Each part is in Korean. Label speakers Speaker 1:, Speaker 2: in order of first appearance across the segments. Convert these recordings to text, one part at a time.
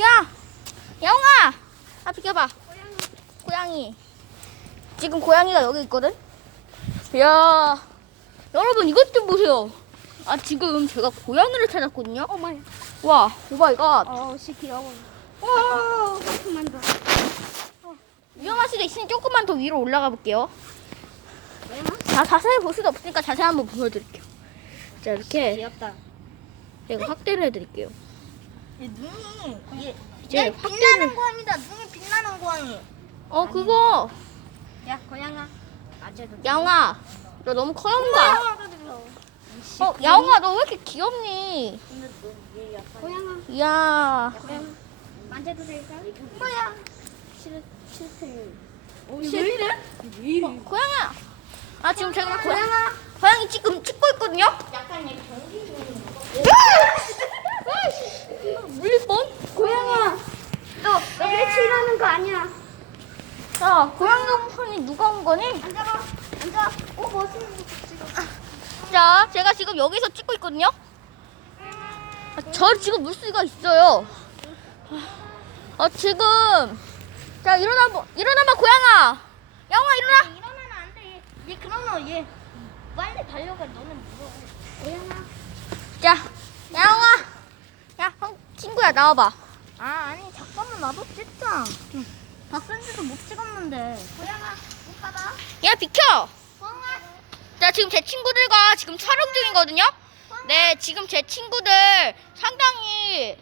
Speaker 1: 야, 야옹아, 아 비켜봐. 고양이. 지금 고양이가 여기 있거든. 야, 여러분 이것 좀 보세요. 아 지금 제가 고양이를 찾았거든요.
Speaker 2: 어, 마이.
Speaker 1: 와, 오마 이거
Speaker 2: 어, 씨 귀여워.
Speaker 1: 와,
Speaker 2: 조금만 더.
Speaker 1: 위험할 수도 있으니 조금만 더 위로 올라가 볼게요. 자, 자세히 볼 수도 없으니까 자세히 한번 보여드릴게요. 자, 이렇게
Speaker 2: 귀엽다.
Speaker 1: 제가 확대를 해드릴게요.
Speaker 3: 얘 눈이 얘,
Speaker 1: 이제
Speaker 3: 얘. 빛나는 고양이다. 눈이 빛나는 고양이.
Speaker 1: 어, 그거
Speaker 2: 야, 고양아. 아재도.
Speaker 1: 야옹아, 너 너무 커영가. 어, 야옹아, 너 왜 이렇게 귀엽니?
Speaker 2: 고양아.
Speaker 1: 이야,
Speaker 2: 고양아. 만져도 될까? 뭐야? 싫, 싫대.
Speaker 3: 왜 이래?
Speaker 1: 어, 고양아. 아, 지금 제가 고양아, 고양이 지금 찍고 있거든요.
Speaker 3: 약간 얘 경기 중인
Speaker 1: 물릴 뻔?
Speaker 2: 고양아. 너, 너 외치라는 거 아니야.
Speaker 1: 자, 고양이 편이 누가 온 거니?
Speaker 2: 앉아봐. 앉아. 어, 멋있는 거 찍어.
Speaker 1: 자, 제가 지금 여기서 찍고 있거든요. 아, 저 지금 물수가 있어요. 아, 지금. 자, 일어나, 봐- 일어나봐, 고양아. 야옹아, 일어나.
Speaker 2: 일어나면 안 돼. 얘, 얘 그러면 얘 빨리 달려가. 너는 무서워. 고양아.
Speaker 1: 자, 야옹아. 야, 형, 친구야, 나와봐.
Speaker 3: 아 아니 잠깐만 나도 찍자.
Speaker 2: 박선지도 못 찍었는데. 고양아. 못 받아.
Speaker 1: 야, 비켜.
Speaker 2: 고양아.
Speaker 1: 자, 지금 제 친구들과 지금 촬영 중이거든요. 네, 지금 제 친구들 상당히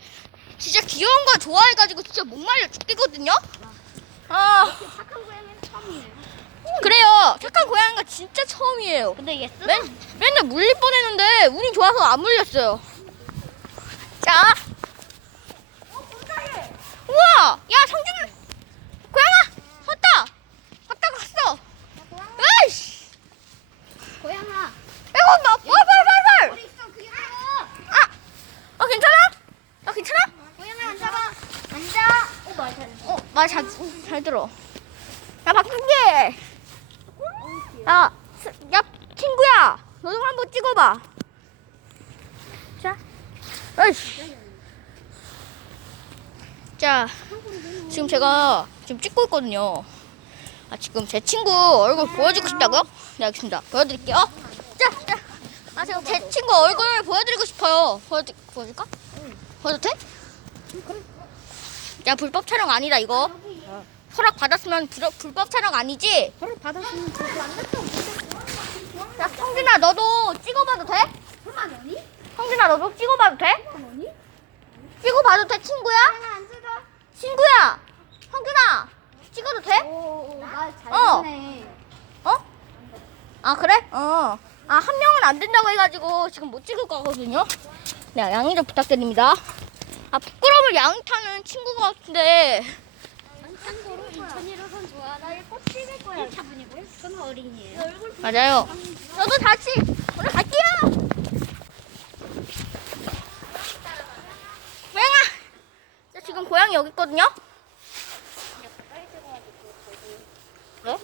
Speaker 1: 진짜 귀여운 거 좋아해가지고 진짜 목말려 죽겠거든요. 아,
Speaker 2: 착한 고양이는 처음이에요.
Speaker 1: 그래요. 착한 고양이가 진짜 처음이에요.
Speaker 2: 근데 얘 쓰.
Speaker 1: 맨, 맨날 물릴 뻔했는데 운이 좋아서 안 물렸어요. 자. 우와! 야, 성준! 고양아! 왔다! 왔다 갔어! 아이씨!
Speaker 2: 고양아.
Speaker 1: 이거 막, 와, 발, 발, 발!
Speaker 2: 어디 있어? 그게 바로.
Speaker 1: 아! 아, 괜찮아? 아, 괜찮아?
Speaker 2: 고양아 앉아봐. 앉아. 어, 말 잘했어.
Speaker 1: 어, 말 잘, 잘 들어. 야, 박준기! 야, 스- 야, 친구야! 너도 한번 찍어봐. 자. 아이씨. 자, 지금 제가 지금 찍고 있거든요. 아, 지금 제 친구 얼굴 보여주고 싶다고요? 네, 알겠습니다. 보여드릴게요. 자, 자. 아, 제가 제 친구 얼굴 보여드리고 싶어요. 보여드, 보여줄까? 보여도 돼? 야, 불법 촬영 아니다, 이거. 허락 받았으면 불, 불법 촬영 아니지?
Speaker 2: 허락 받았으면 됐어.
Speaker 1: 야, 성진아, 너도 찍어봐도 돼?
Speaker 2: 그만?
Speaker 1: 성진아, 너도 찍어봐도 돼?
Speaker 2: 그만?
Speaker 1: 찍어봐도 돼, 친구야? 친구야! 성진아! 찍어도 돼?
Speaker 2: 오,
Speaker 1: 어. 어? 아, 그래? 어. 아, 한 명은 안 된다고 해가지고 지금 못 찍을 거거든요? 네, 양해 좀 부탁드립니다. 아, 부끄러움을 양타는 친구가 같은데.
Speaker 2: 참고로 인천 1호선 좋아하나 꽃 찍을 거야. 1차분이고요. 그건 어린이에요. 얼굴
Speaker 1: 맞아요. 저도 다시 오늘 갈게요. 고양아. 자, 지금 고양이 여기 있거든요. 네?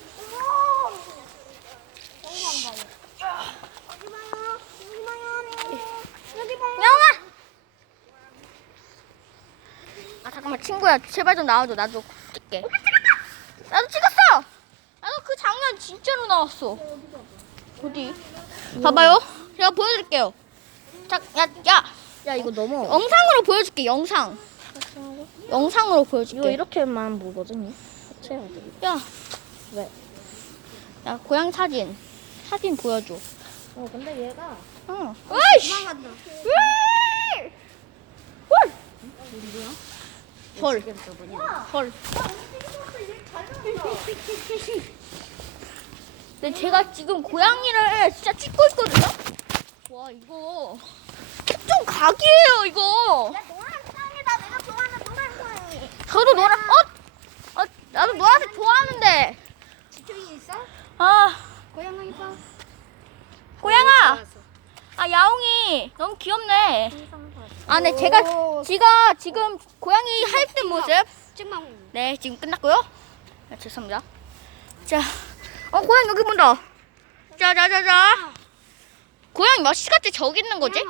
Speaker 1: 아 잠깐만 친구야 제발 좀 나와줘 나도 찍게. 나도 찍었어. 나도 그 장면 진짜로 나왔어. 어디? 봐봐요. 제가 보여드릴게요. 자, 야, 야,
Speaker 3: 야 이거 너무
Speaker 1: 영상으로 보여줄게. 영상. 영상으로 보여줄게.
Speaker 3: 이거 이렇게만 보거든요. 야, 왜?
Speaker 1: 야, 고양이 사진. 사진 보여줘.
Speaker 3: 어 근데 얘가
Speaker 1: 응. 으이씨.
Speaker 2: 도망간다.
Speaker 1: 으이! 헐.
Speaker 3: 분이
Speaker 1: 헐. 근데 제가 지금 고양이를 진짜 찍고 있거든요. 와 이거 좀 각이에요 이거.
Speaker 2: 야, 노란 땅이다. 내가 좋아하는 노란 고양이.
Speaker 1: 저도 노란 어? 어 나도 노란색 좋아하는데.
Speaker 2: 뒤쪽에 있어?
Speaker 1: 아
Speaker 2: 고양아 이뻐.
Speaker 1: 고양아. 아 야옹이 너무 귀엽네. 아, 네, 제가, 제가 지금 고양이 할때 모습.
Speaker 2: 찜망.
Speaker 1: 네, 지금 끝났고요. 아, 죄송합니다. 자, 어, 고양이 여기 본다. 자, 자, 자, 자. 고양이 몇 시간째 저기 있는 거지?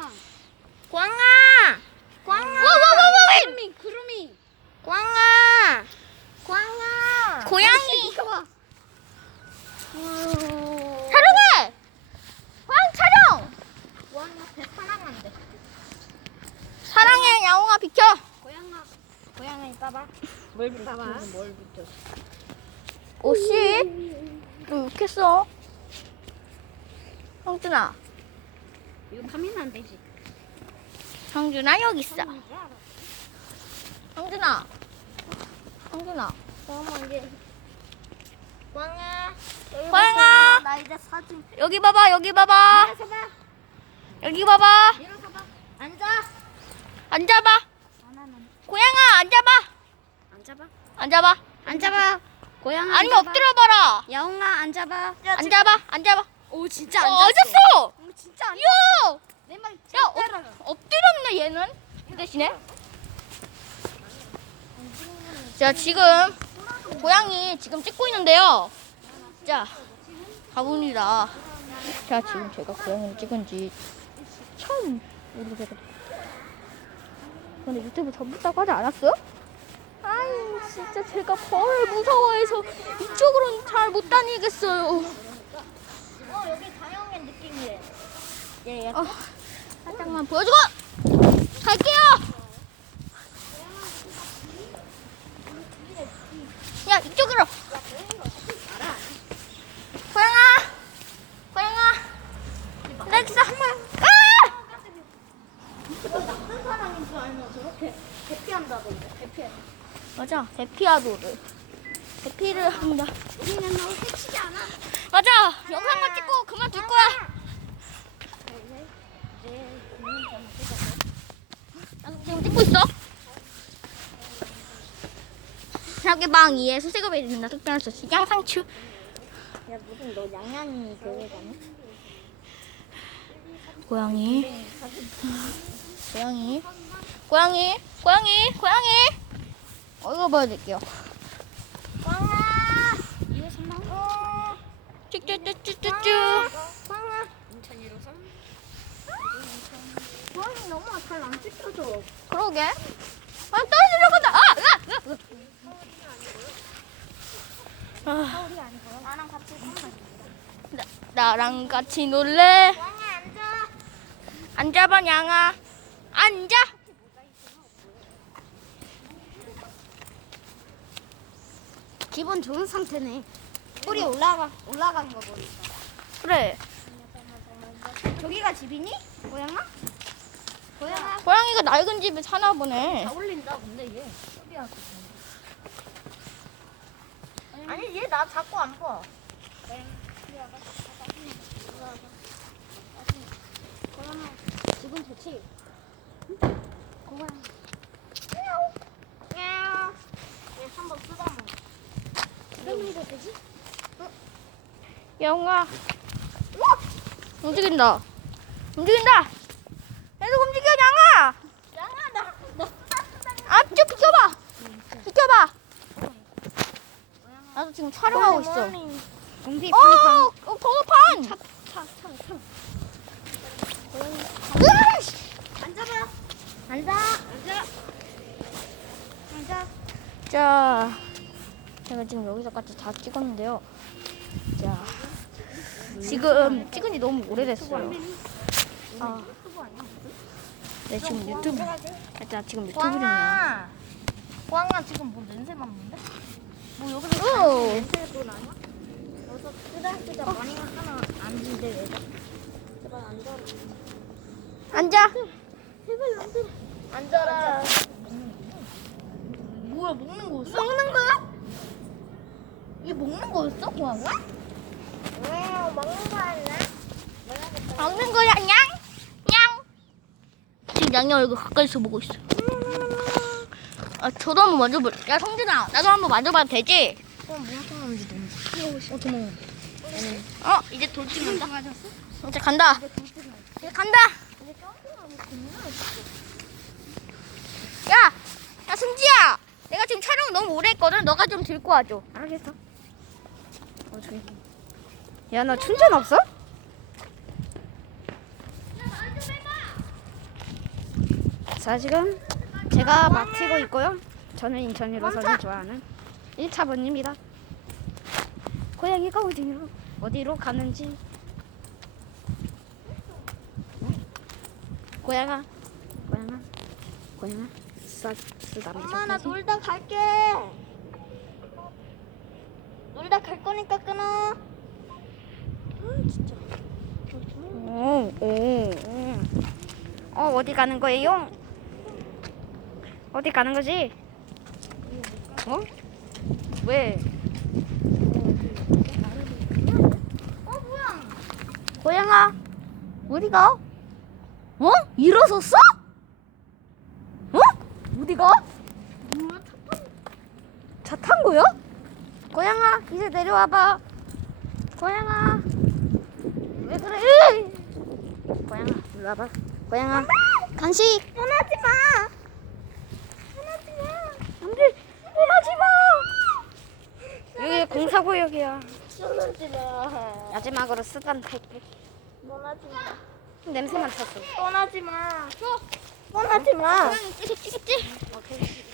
Speaker 2: 광아.
Speaker 1: 광아. 와와와와.
Speaker 2: 구름이, 구름이.
Speaker 1: 광아. 광아.
Speaker 2: 고양이. 아, 사랑해. 고양아 이따 봐. 뭘 봐봐.
Speaker 3: 뭘 붙였어?
Speaker 1: 오씨. 너 욕했어. 형준아.
Speaker 2: 이거 파면 안 되지.
Speaker 1: 형준아 여기 있어. 형준아. 형준아.
Speaker 3: 잠깐만 이제. 왕아.
Speaker 1: 고양아.
Speaker 2: 나 이제 사진.
Speaker 1: 여기 봐봐. 여기 봐봐.
Speaker 2: 일어서 봐.
Speaker 1: 여기 봐봐.
Speaker 2: 일어서 봐. 앉아.
Speaker 1: 앉아봐.
Speaker 2: 안 하면.
Speaker 1: 고양아 앉아봐.
Speaker 2: 앉아봐.
Speaker 1: 앉아봐.
Speaker 2: 앉아봐. 고양아.
Speaker 1: 아니면 엎드려 봐라.
Speaker 2: 야옹아 앉아봐.
Speaker 1: 앉아봐. 앉아봐.
Speaker 2: 오 진짜
Speaker 1: 어,
Speaker 2: 앉았어.
Speaker 1: 앉았어.
Speaker 2: 오, 진짜 앉았어.
Speaker 1: 야.
Speaker 2: 내말
Speaker 1: 야, 엎, 엎드렸네 얘는 그 대신에 자 지금 고양이 지금 찍고 있는데요 자 가봅니다 자 지금 제가 고양이를 찍은 지 처음 오래되거든요 근데 유튜브 접붙다고 하지 않았어요? 아유 진짜 제가 벌을 무서워해서 이쪽으로는 잘 못 다니겠어요
Speaker 2: 어 여기 다영의 느낌이래.
Speaker 1: 예, 어, 살짝만 보여주고 갈게요. 야 이쪽으로. 고양아, 고양아, 나 있어. 아!
Speaker 2: 나쁜 사람인 줄 알면 저렇게 대피한다던데. 대피.
Speaker 1: 맞아, 대피하도를. 대피를 합니다.
Speaker 2: 우리는 너 해치지 않아.
Speaker 1: 맞아, 영상만 찍고 그만 둘 거야. 나 지금 찍고 있어. 자기방 2에 수색업에 있는 특별한 소식 양상추.
Speaker 3: 야 무슨 너 양양이 교회 가니?
Speaker 1: 고양이. 고양이. 고양이. 고양이. 고양이. 어, 이거 보여드릴게요.
Speaker 2: 왕아. 이거 선망.
Speaker 1: 쭈쭈쭈쭈쭈쭈.
Speaker 2: 왕아. 인천 1호선. 왕이 너무 잘안 찍혀져.
Speaker 1: 그러게. 아, 떨어지려간다. 아, 아, 아. 아,
Speaker 2: 우리 아니고 나랑 같이 선망.
Speaker 1: 나, 나랑 같이 놀래.
Speaker 2: 왕아 앉아.
Speaker 1: 앉아봐, 양아. 앉아.
Speaker 2: 기분 좋은 상태네. 뿌리 올라가 올라간 거 보니까.
Speaker 1: 그래.
Speaker 2: 저기가 집이니? 고양아? 고양아.
Speaker 1: 고양이가 낡은 집에 사나 보네.
Speaker 2: 올린다 근데 얘. 아니 얘 나 자꾸 안 봐. 고양아 지금 좋지? 고양아. 야옹. 야옹. 얘 한번 뜯어먹어. 뜯어먹어도 되지?
Speaker 1: 영아. 움직인다. 움직인다. 계속 움직여, 양아.
Speaker 2: 양아 나. 너
Speaker 1: 아, 좀 비켜봐. 비켜봐. 나도 지금 촬영하고 있어.
Speaker 2: 공기
Speaker 1: 어, 어, 번호판. 으아이씨.
Speaker 2: 앉아봐. 앉아. 앉아. 앉아.
Speaker 1: 자, 제가 지금 여기서까지 다 찍었는데요. 자, 지금 찍은 지 너무 오래됐어요. 아, 네, 지금 유튜브. 자, 지금 유튜브 중이야.
Speaker 2: 광아. 광아 지금 뭐 냄새 맡는데? 뭐 여기서
Speaker 1: 오.
Speaker 2: 냄새도 나냐? 여기서 쓰다쓰다 많이 하나 앉은데 왜? 제발 앉아.
Speaker 1: 앉아.
Speaker 2: 제발 앉아. 앉아라. 뭐야 먹는 거였어?
Speaker 1: 먹는 거야?
Speaker 2: 이게 먹는 거였어? 광아? 왜 먹는 거 아니야?
Speaker 1: 먹는 거야, 냥? 냥. 지금 양이 얼굴 가까이서 보고 있어. 아, 저도 한번 만져볼. 야, 성준아, 나도 한번 만져봐도 되지?
Speaker 2: 어 무슨 건지 너무.
Speaker 3: 어 도망.
Speaker 1: 어, 이제 돌진한다. 이제 간다. 이제 간다. 야, 야, 승지야. 내가 지금 촬영 너무 오래 했거든. 너가 좀 들고 와줘.
Speaker 3: 알겠어. 어 저기. 야너 춘천 없어? 자 지금 제가 맡고 있고요. 저는 인천 1호선을 좋아하는 1차번입니다. 고양이가 어디로 어디로 가는지. 고양아, 고양아, 고양아. 쓰, 쓰다면서.
Speaker 2: 엄마 나 놀다 갈게. 놀다 갈 거니까 끊어.
Speaker 3: 어, 어디 가는 거예요? 어디 가는 거지? 어? 왜?
Speaker 2: 어 뭐야?
Speaker 3: 고양아, 어디 가? 어? 일어섰어? 어? 어디 가?
Speaker 2: 뭐야?
Speaker 3: 차 탄 거야? 고양아, 이제 내려와봐. 고양아, 왜 그래? 고양아, 일로 와봐. 고양아, 간식.
Speaker 2: 떠나지 마. 떠나지 마.
Speaker 3: 안돼, 떠나지 마. 여기 공사구역이야.
Speaker 2: 떠나지 마.
Speaker 3: 마지막으로 쓰던 택배.
Speaker 2: 떠나지 마.
Speaker 3: 냄새만 쳤어.
Speaker 2: 떠나지 마. 떠나지 마.
Speaker 1: 고양이 찍었지?
Speaker 2: 그렇지.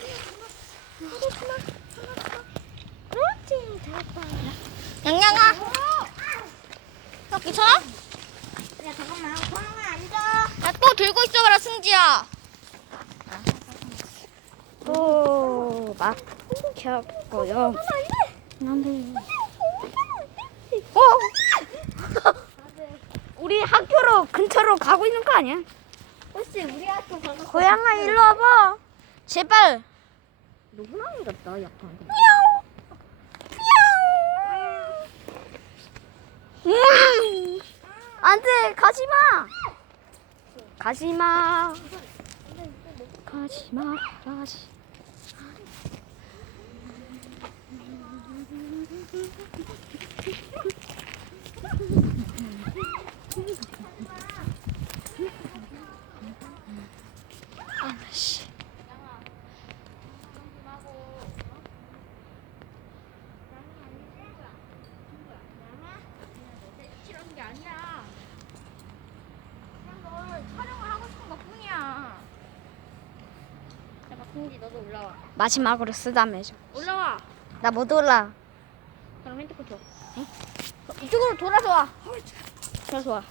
Speaker 2: 잘했다.
Speaker 1: 양양아. 너 괜찮아?
Speaker 2: 야 잠깐만. 고양아 앉아.
Speaker 1: 야, 또 들고 있어봐라, 승지야.
Speaker 3: 또 막혔고요. 안돼. 어? 우리 학교로 근처로 가고 있는 거 아니야?
Speaker 2: 혹시 우리 학교 가서
Speaker 3: 고양아 일로 와봐. 제발.
Speaker 2: 너 호랑이 같다 약간.
Speaker 3: 음. 안돼 가지 마. 가지 마. 가지 마. 가지. 아씨.
Speaker 1: 싫은 게 아니야. 그냥 너 촬영을 하고 싶은 것 뿐이야. 승지, 너도 올라와.
Speaker 3: 마지막으로 쓰다매죠.
Speaker 1: 올라와.
Speaker 3: 나 못 올라.
Speaker 1: 그럼 핸드폰 줘. 응? 이쪽으로 돌아서 와. 돌아서 와.